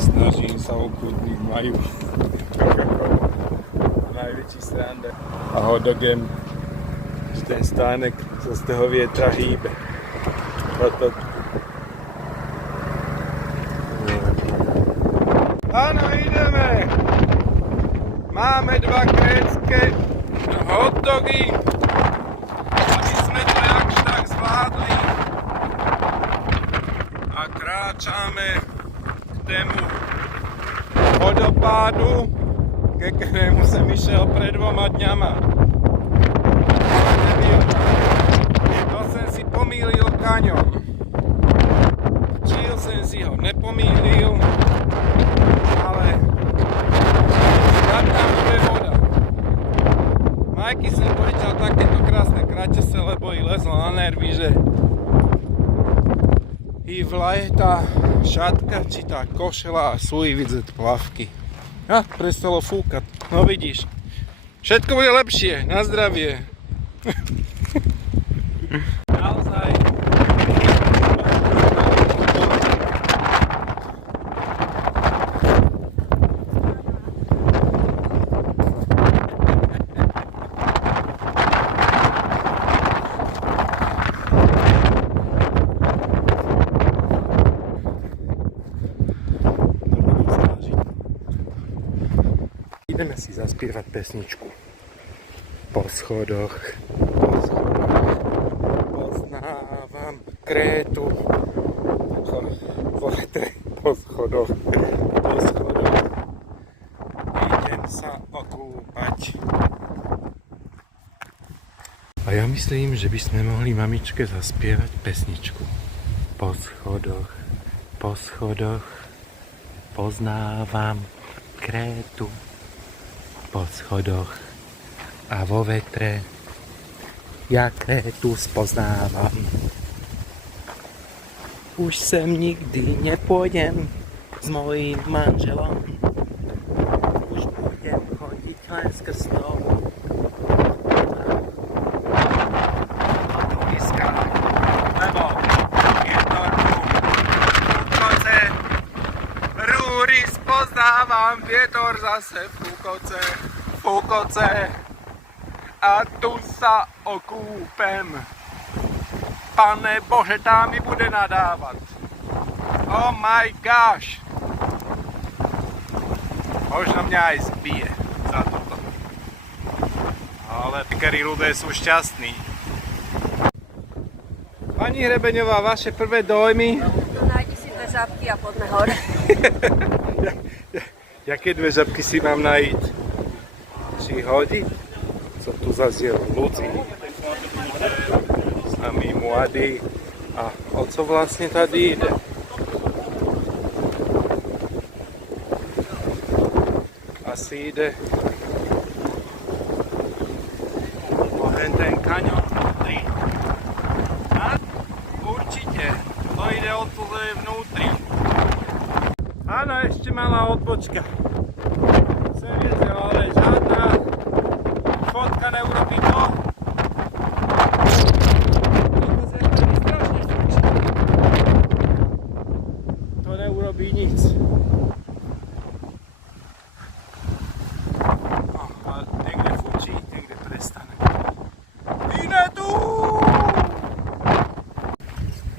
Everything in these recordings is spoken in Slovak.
Snažím sa okútniť, majú najväčší sranda. A hodogen, že ten stánek sa z toho vietra hýbe. Toto. Áno, ideme! Máme 2 grécke hotdogy, aby sme to jakž tak zvládli. A kráčame k tému vodopádu, ke ktorému som išiel pred 2 dňama. To som si pomýlil kaňom. Čil som si ho nepomýlil, ale tam je voda. Majky som požičal takéto krásne kraťase, lebo i lezlo na nervy, že i vlaje tá šatka, či tá košela a sú i vidzet plavky. A prestalo fúkať. No vidíš, všetko bude lepšie, na zdravie. Naozaj. Ideme si zaspievať pesničku. Po schodoch poznávam Krétu. Po vetre, po schodoch idem sa okúpať. A ja myslím, že by sme mohli mamičke zaspievať pesničku. Po schodoch poznávam Krétu. Po schodoch a vo vetre ja Krétu spoznávam. Už sem nikdy nepôjdem s mojím manželom. Už budem chodiť len s krstou. A to iskách, lebo je to fúkoce. Rúry spoznávam, vietor zase fúkoce. A tu sa okúpem. Pane Bože, tá mi bude nadávať. Oh my gosh. Možno mňa aj zbije za toto. Ale pekari ľudia sú šťastní. Pani Hrebeňová, vaše prvé dojmy? Tu nájdi si 2 žabky a poďme hore. Jaké 2 žabky si mám nájsť? Či hodí? Som tu zaziel Luci. Samý mladý. A o co vlastne tady ide? Asi ide o ten kaňon. Určite. To ide o to, že je vnútri. Áno, ešte malá odbočka. Seriete, ale žiadna fotka neurobí to. To neurobí nic. A niekde fučí, niekde prestane. Inetu!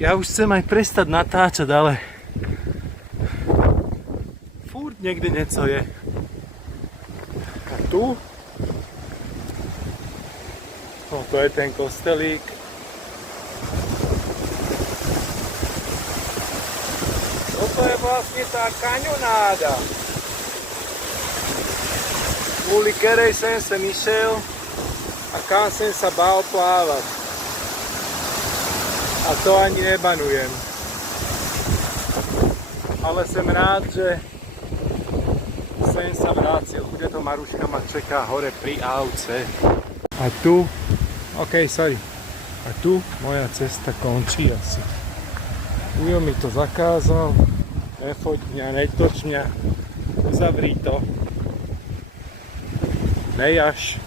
Ja už chcem aj prestať natáčať, ale furt niekde niečo je. A tu? No, to je ten kostelík. Toto je vlastne tá kaňonáda, kvôli ktorej som sem išiel a kam som sa bál plávať. A to ani nebanujem. Ale som rád, že sem sa vrátil. Bude to Maruška ma čeká hore pri autce. A tu, a tu moja cesta končí asi. Ujo mi to zakázal, nefoď mňa, netoč mňa, uzavri to. Nejaž.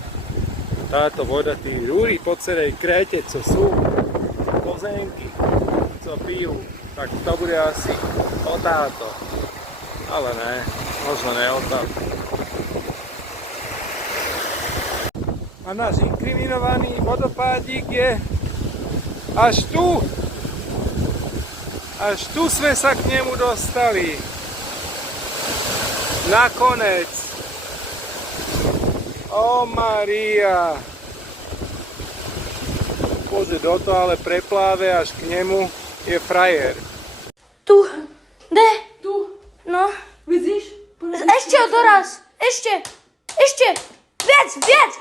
Táto voda, tí rúry po celej Kréte, co sú, pozemky, co pijú, tak to bude asi o táto. A Ale ne, možno neodal. A náš inkriminovaný vodopádik je až tu. Až tu sme sa k nemu dostali. Nakonec. Ó Maria. Pôjde do toho, ale prepláve až k nemu je frajer. Tu. Kde? Tu, No. vidíš? Ešte o doraz. Ešte. Viac.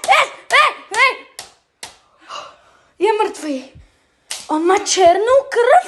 Je mŕtvý. On má černú krv?